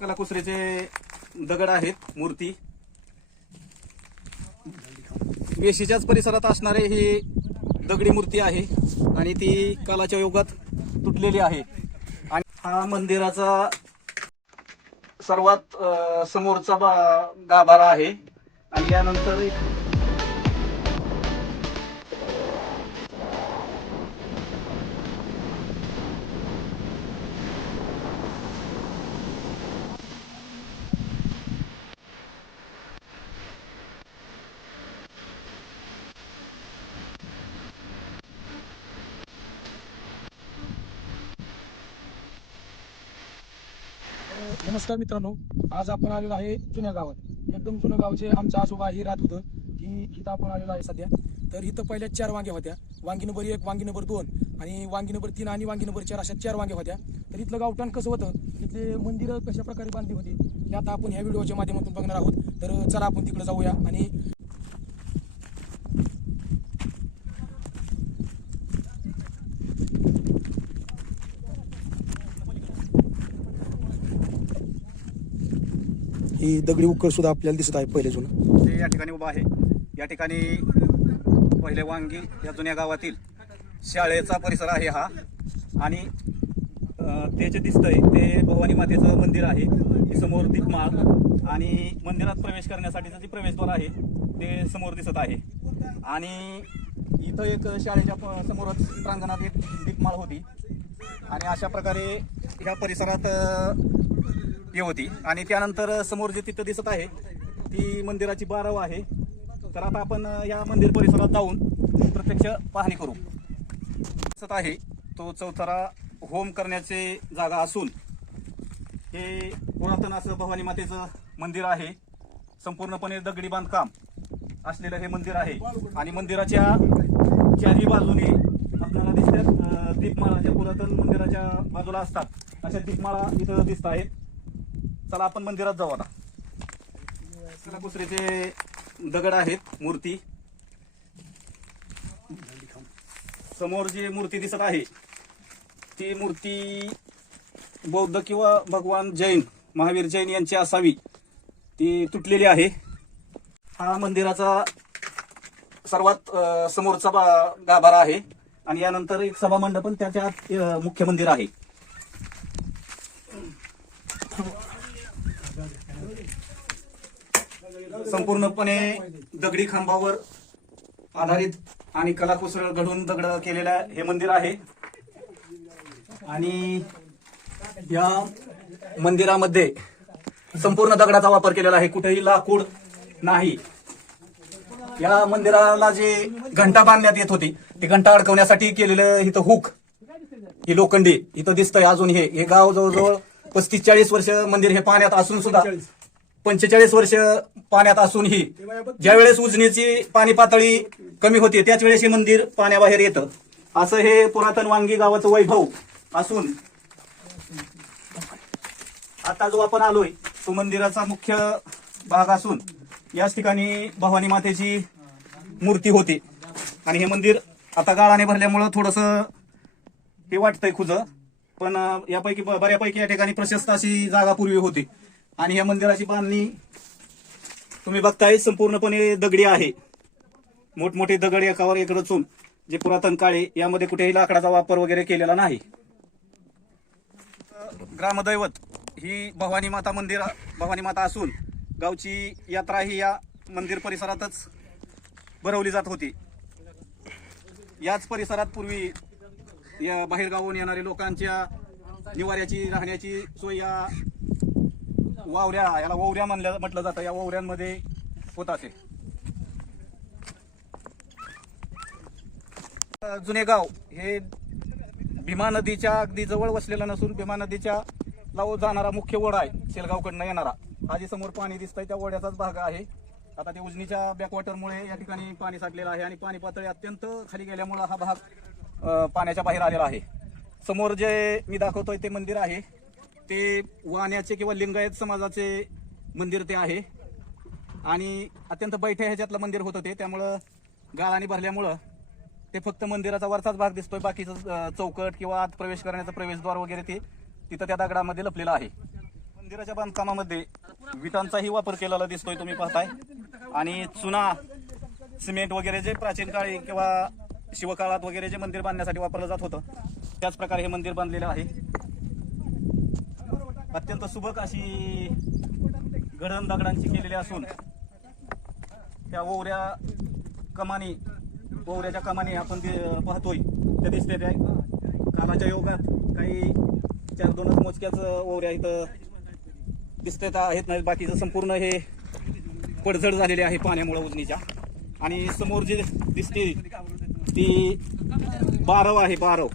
कलाकुसरीचे दगड आहेत मूर्ती. वेशीच्याच परिसरात असणारे ही दगडी मूर्ती आहे आणि ती कालाच्या युगात तुटलेली आहे. आणि हा मंदिराचा सर्वात समोरचा बा- गाभारा आहे. आणि यानंतर एक नमस्कार मित्रांनो आज आपण आलेलो आहे जुन्या गावात. एकदम जुन्या गावचे आमचा आजोबा ही राहत होतं. की इथं आपण आलेलो आहे सध्या. तर इथं पहिल्या चार वांग्या होत्या. वांगी नंबर एक वांगी नंबर दोन आणि वांगी नंबर तीन आणि वांगी नंबर चार अशा चार वांग्या होत्या. तर इथलं गावठाण कसं होतं? तिथले मंदिरं कशा प्रकारे बांधली होती? हे आता आपण ह्या व्हिडिओच्या माध्यमातून बघणार आहोत. तर चला आपण तिकडे जाऊया आणि ही दगडी उकर सुद्धा आपल्याला दिसत आहे पहिले जुनं. या ठिकाणी उभा आहे. या ठिकाणी पहिले वांगी या जुन्या गावातील शाळेचा परिसर आहे हा. आणि अं, ते जे दिसतंय ते भवानी मातेचं मंदिर आहे. हे समोर दीपमाळ आणि मंदिरात प्रवेश करण्यासाठीचं जे प्रवेशद्वार आहे ते समोर दिसत आहे. आणि इथं एक शाळेच्या प- समोरच प्रांगणात एक दीपमाळ होती. आणि अशा प्रकारे ह्या परिसरात अं, हे होती आणि त्यानंतर समोर जे तिथं दिसत आहे ती मंदिराची बारव आहे. तर आता आपण या मंदिर परिसरात जाऊन प्रत्यक्ष पाहणी करू. दिसत आहे तो चौथरा होम करण्याचे जागा असून हे पुरातन असं भवानी मातेचं मंदिर आहे. संपूर्णपणे दगडी बांधकाम असलेलं हे मंदिर आहे. आणि मंदिराच्या चारही बाजूने आपल्याला दिसतात दीपमाळा ज्या पुरातन मंदिराच्या बाजूला असतात. अशा दीपमाळा इथं दिसत आहेत. चला आपण मंदिरात जाऊ आता. ते दगड आहेत मूर्ती. समोर जी मूर्ती दिसत आहे ती मूर्ती बौद्ध किंवा भगवान जैन महावीर जैन यांची असावी. ती तुटलेली आहे. हा मंदिराचा सर्वात समोरचा बा- गाभारा आहे. आणि यानंतर एक सभा पण त्याच्या मुख्य मंदिर आहे. संपूर्णपणे दगडी खांबावर आधारित आणि कलाकुसर घडून दगड केलेलं हे मंदिर आहे. आणि या मंदिरामध्ये संपूर्ण दगडाचा वापर केलेला आहे. कुठेही लाकूड नाही. या मंदिराला जे घंटा बांधण्यात येत होती ती घंटा अडकवण्यासाठी केलेलं इथं हुक ही लोखंडी इथं दिसतंय. अजून हे हे गाव जवळजवळ पस्तीस चाळीस वर्ष मंदिर हे पाण्यात असून सुद्धा पंचेचाळीस वर्ष पाण्यात असूनही ज्यावेळेस उजनीची पाणी पातळी कमी होते त्याच वेळेस हे मंदिर पाण्याबाहेर येतं. असं हे पुरातन वांगी गावाचं वैभव असून आता जो आपण आलोय तो मंदिराचा मुख्य भाग असून याच ठिकाणी भवानी मातेची मूर्ती होती. आणि हे मंदिर आता गाळाने भरल्यामुळं थोडस हे वाटतंय खुज पण यापैकी बऱ्यापैकी या ठिकाणी प्रशस्त अशी जागा पूर्वी होती. आणि या मंदिराची बांधणी तुम्ही बघताय संपूर्णपणे दगडी आहे. मोठमोठे दगड एकावर एक रचून जे पुरातन काळे यामध्ये कुठेही लाकडाचा वापर वगैरे केलेला नाही. ग्रामदैवत ही भवानी माता मंदिर भवानी माता असून गावची यात्रा ही या मंदिर परिसरातच भरवली जात होती. याच परिसरात पूर्वी या बाहेरगावून येणाऱ्या लोकांच्या निवाऱ्याची राहण्याची सोय या वावऱ्या याला ववऱ्या म्हणल्या म्हटलं जातं. या वावऱ्यांमध्ये होत असे. जुने गाव हे भीमा नदीच्या अगदी जवळ वसलेलं नसून भीमा नदीच्या लावून जाणारा मुख्य ओढा आहे शेलगावकडनं येणारा. हा जे समोर पाणी दिसतंय त्या ओढ्याचाच भाग आहे. आता ते उजनीच्या बॅकवॉटरमुळे या ठिकाणी पाणी साठलेलं आहे आणि पाणी पातळी अत्यंत खाली गेल्यामुळं हा भाग पाण्याच्या बाहेर आलेला आहे. समोर जे मी दाखवतोय ते मंदिर आहे. ते वाण्याचे किंवा लिंगायत समाजाचे मंदिर ते आहे. आणि अत्यंत बैठे ह्याच्यातलं मंदिर होतं ते. त्यामुळं गाळाने भरल्यामुळं ते फक्त मंदिराचा वरचाच भाग दिसतोय. बाकीचं चौकट किंवा आत प्रवेश करण्याचं प्रवेशद्वार वगैरे ते तिथं त्या दगडामध्ये लपलेलं आहे. मंदिराच्या बांधकामामध्ये विटांचाही वापर केलेला दिसतोय तुम्ही पाहताय. आणि चुना सिमेंट वगैरे जे प्राचीन काळी किंवा शिवकाळात वगैरे जे मंदिर बांधण्यासाठी वापरलं जात होतं त्याच प्रकारे हे मंदिर बांधलेलं आहे. अत्यंत सुबक अशी गडण दगडांची केलेली असून त्या ओवऱ्या कमानी ओवऱ्याच्या कमानी आपण पाहतोय त्या दिसते त्या कालाच्या योगात. काही चार दोनच मोजक्याच ओवऱ्या इथं दिसत आहेत नाही बाकीचं संपूर्ण हे पडझड झालेले आहे पाण्यामुळे उजनीच्या. आणि समोर जी दिसते ती बारव आहे बारव.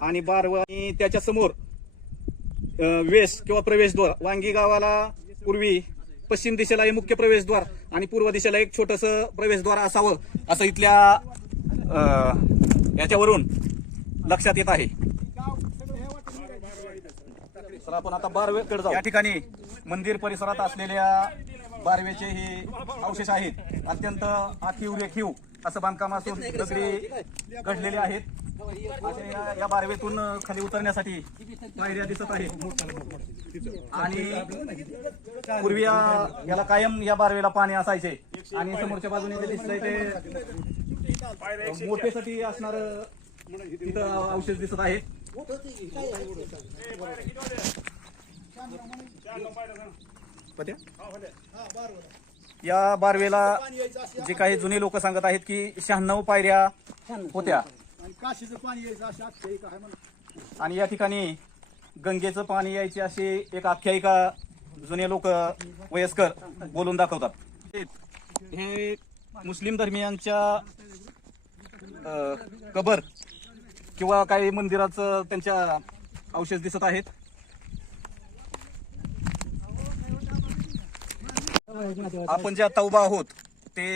आणि बारव आणि त्याच्यासमोर अ, वेश किंवा प्रवेशद्वार. वांगी गावाला पूर्वी पश्चिम दिशेला हे मुख्य प्रवेशद्वार आणि पूर्व दिशेला एक छोटस प्रवेशद्वार असावं असं इथल्या याच्यावरून लक्षात येत आहे. तर आपण आता बारवेकडे जाऊ. या ठिकाणी मंदिर परिसरात असलेल्या बारवेचे हे अवशेष आहेत. अत्यंत आखीव रेखीव असं बांधकाम असून दगडी घडलेले आहेत. या- या बारवेतून खाली उतरण्यासाठी पायऱ्या दिसत आहे. आणि पूर्वी या- याला कायम या बारवेला पाणी असायचे. आणि समोरच्या बाजूने जे दिसतंय ते मोठेसाठी असणार तिथं अवशेष दिसत आहे. या बारवेला जे काही जुने लोक सांगत आहेत की शहाण्णव पायऱ्या होत्या. आणि काशीचं पाणी यायचं अशी आख्यायिका आहे म्हणा. आणि या ठिकाणी गंगेचं पाणी यायची अशी एक आख्यायिका जुने लोक वयस्कर बोलून दाखवतात. हे मुस्लिम धर्मियांच्या अ, कबर किंवा काही मंदिराचं त्यांच्या अवशेष दिसत आहेत. आपण जे आता उभा आहोत ते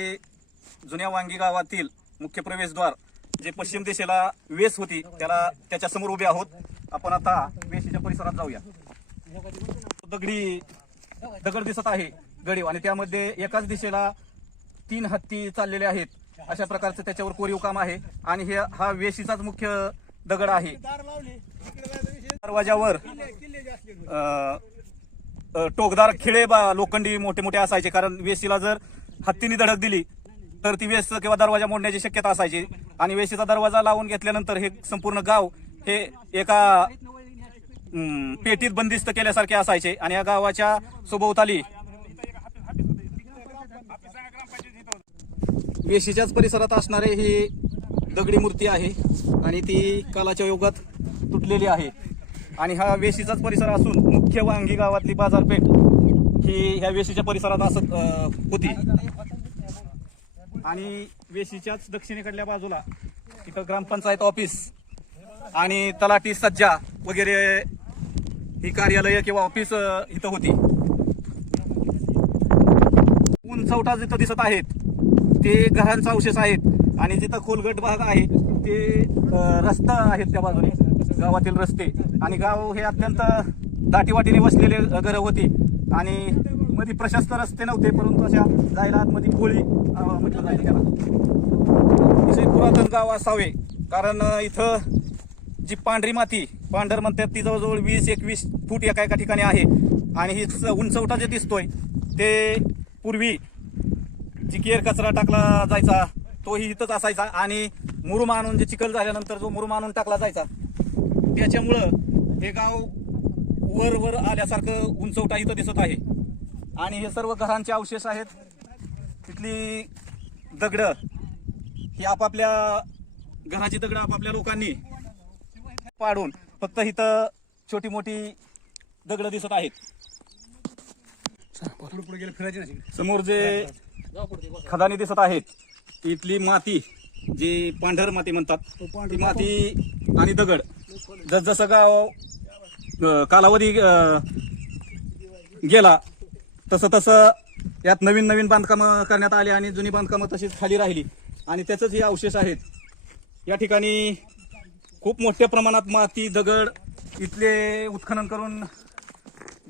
जुन्या वांगी गावातील मुख्य प्रवेशद्वार जे पश्चिम दिशेला वेस होती त्याला त्याच्यासमोर उभे आहोत. आपण आता वेशीच्या परिसरात जाऊया. दगडी दगड दिसत आहे गडीव आणि त्यामध्ये एकाच दिशेला तीन हत्ती चाललेले आहेत. अशा प्रकारचं त्याच्यावर कोरीव काम आहे. आणि हे हा वेशीचाच मुख्य दगड आहे. दरवाजावर टोकदार खिळे बा लोखंडी मोठे मोठे असायचे. कारण वेशीला जर हत्तीने धडक दिली तर ती वेस किंवा दरवाजा मोडण्याची शक्यता असायची. आणि वेशीचा दरवाजा लावून घेतल्यानंतर हे संपूर्ण गाव हे एका पेटीत बंदिस्त केल्यासारखे असायचे. आणि या गावाच्या सभोवताली वेशीच्याच परिसरात असणारे ही दगडी मूर्ती आहे आणि ती कालाच्या योगात तुटलेली आहे. आणि हा वेशीचाच परिसर असून मुख्य वांगी गावातली बाजारपेठ ही ह्या वेशीच्या परिसरात असत होती. आणि वेशीच्याच दक्षिणेकडल्या बाजूला इथं ग्रामपंचायत ऑफिस आणि तलाठी सज्जा वगैरे ही कार्यालय किंवा ऑफिस इथं होती. उंचवटा जिथं दिसत आहेत ते घरांचा अवशेष आहेत आणि जिथं खोलगट भाग आहे ते रस्ता आहेत त्या बाजूने गावातील रस्ते. आणि गाव हे अत्यंत दाटीवाटीने वसलेले घरं होती. आणि मध्ये प्रशस्त रस्ते नव्हते परंतु अशा जायला आतमध्ये पोळी म्हटलं जायचं त्याला. पुरातन गाव असावे कारण इथं जी पांढरी माती पांढर म्हणतात ती जवळजवळ वीस एकवीस फूट एका एका ठिकाणी आहे. आणि ही उंचवटा जे दिसतोय. ते पूर्वी जी केर कचरा टाकला जायचा तोही इथंच असायचा. आणि मुरुम आणून जे चिखल झाल्यानंतर जो मुरुम आणून टाकला जायचा त्याच्यामुळं हे गाव वर वर आल्यासारखं उंचवटा इथं दिसत आहे. आणि हे सर्व घरांचे अवशेष आहेत. तिथली दगडं ही आपापल्या घराची दगडं आपापल्या लोकांनी पाडून फक्त इथं छोटी मोठी दगडं दिसत आहेत. समोर जे खदानी दिसत आहेत इथली माती जी पांढर माती म्हणतात ती माती आणि दगड जसजसं गाव कालावधी गेला तसं तसं यात नवीन नवीन बांधकामं करण्यात आली आणि जुनी बांधकामं तशीच खाली राहिली. आणि त्याचंच हे अवशेष आहेत. या ठिकाणी खूप मोठ्या प्रमाणात माती दगड इथले उत्खनन करून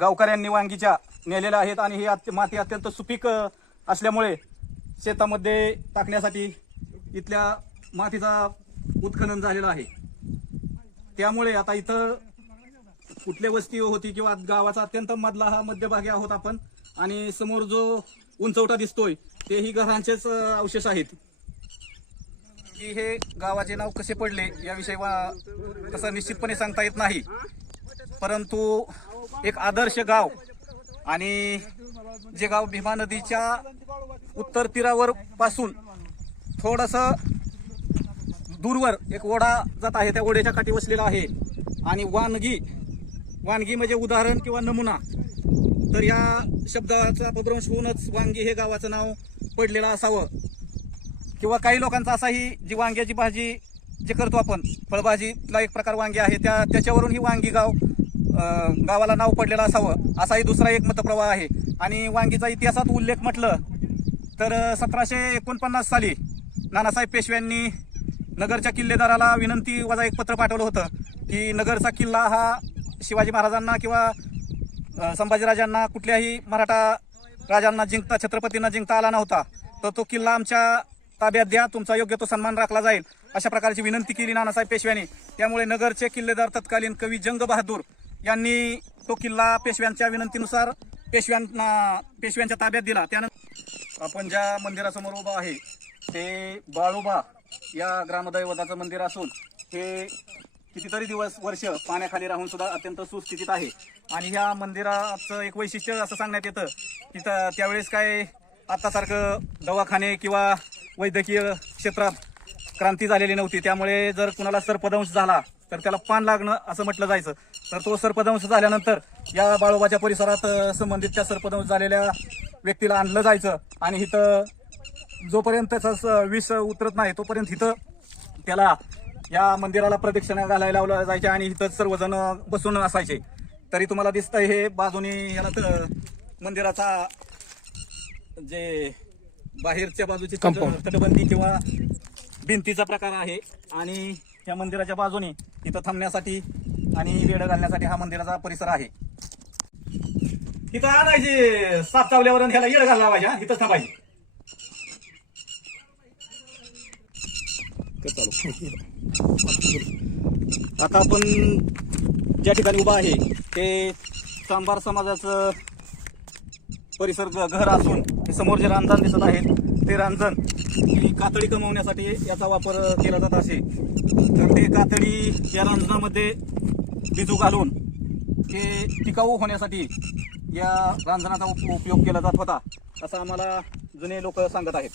गावकऱ्यांनी वांगीच्या नेलेल्या आहेत आणि ही माती अत्यंत सुपीक असल्यामुळे शेतामध्ये टाकण्यासाठी इथल्या मातीचा उत्खनन झालेलं आहे. त्यामुळे आता इथं कुठल्या वस्ती होती किंवा गावाचा अत्यंत मधला हा मध्यभागी आहोत आपण आणि समोर जो उंचवटा दिसतोय तेही घरांचेच अवशेष आहेत. की हे गावाचे नाव कसे पडले याविषयी वा- तसं निश्चितपणे सांगता येत नाही. परंतु एक आदर्श गाव आणि जे गाव भीमा नदीच्या उत्तर तीरावर पासून थोडस दूरवर एक ओढा जात आहे त्या ओढ्याच्या काठी वसलेला आहे. आणि वानगी वांगी म्हणजे उदाहरण किंवा नमुना. तर या शब्दाचा अपभ्रंश होऊनच वांगी हे गावाचं नाव पडलेलं असावं. किंवा काही लोकांचा असाही जी वांग्याची भाजी जे करतो आपण फळभाजीतला एक प्रकार वांगी आहे त्या त्याच्यावरून ही वांगी गाव गावाला नाव पडलेलं असावं असाही दुसरा एक मतप्रवाह आहे. आणि वांगीचा इतिहासात उल्लेख म्हटलं तर सतराशे एकोणपन्नास साली नानासाहेब पेशव्यांनी नगरच्या किल्लेदाराला विनंती वजा एक पत्र पाठवलं होतं की नगरचा किल्ला हा शिवाजी महाराजांना किंवा संभाजीराजांना कुठल्याही मराठा राजांना जिंकता छत्रपतींना जिंकता आला नव्हता तर तो किल्ला आमच्या ताब्यात द्या तुमचा योग्य तो सन्मान राखला जाईल अशा प्रकारची विनंती केली नानासाहेब पेशव्यांनी. त्यामुळे नगरचे किल्लेदार तत्कालीन कवी जंग बहादूर यांनी तो किल्ला पेशव्यांच्या विनंतीनुसार पेशव्यांना पेशव्यांच्या ताब्यात दिला. त्यानंतर आपण ज्या मंदिरासमोर उभा आहे ते बाळोबा या ग्रामदैवताचं मंदिर असून हे कितीतरी दिवस वर्ष पाण्याखाली राहून सुद्धा अत्यंत सुस्थितीत आहे. आणि ह्या मंदिराचं एक वैशिष्ट्य असं सांगण्यात येतं की त्यावेळेस काय आत्तासारखं दवाखाने किंवा वैद्यकीय क्षेत्रात क्रांती झालेली नव्हती. त्यामुळे जर कुणाला सर्पदंश झाला तर त्याला पान लागणं असं म्हटलं जायचं. तर तो सर्पदंश झाल्यानंतर या बाळोबाच्या परिसरात संबंधित त्या सर्पदंश झालेल्या व्यक्तीला आणलं जायचं. आणि इथं जोपर्यंत त्याचं स- विष उतरत नाही तोपर्यंत इथं त्याला या मंदिराला प्रदक्षिणा घालायला लावलं जायचे आणि इथं सर्वजण बसून असायचे. तरी तुम्हाला दिसतंय हे बाजूनी याला तर मंदिराचा जे बाहेरच्या बाजूची. तटबंदी किंवा भिंतीचा प्रकार आहे आणि या मंदिराच्या बाजूने इथं थांबण्यासाठी आणि वेळ घालण्यासाठी हा मंदिराचा परिसर आहे. इथं आणायची. सात चावल्यावर ह्याला येळ घालला हा. इथंच थांबायची. चालू. आता आपण ज्या ठिकाणी उभा आहे ते सांबार समाजाचं परिसर घर असून समोर जे रांजण दिसत आहेत ते रांजण ही कातडी कमवण्यासाठी याचा वापर केला जात असे तर ते कातडी या रांजणामध्ये बिजू घालून ते टिकाऊ होण्यासाठी या रांजणाचा उप- उपयोग केला जात होता असं आम्हाला जुने लोक सांगत आहेत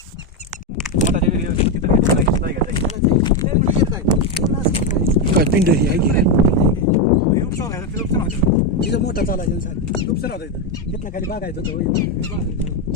मोठाच्या विहिरी तिथं तिथं जायचं- जायचं- काय पिंड ही आहे? हे. तिथं मोठा चालायचं उपचार होता इथं. तिथनं खाली बागायचं होतं होय.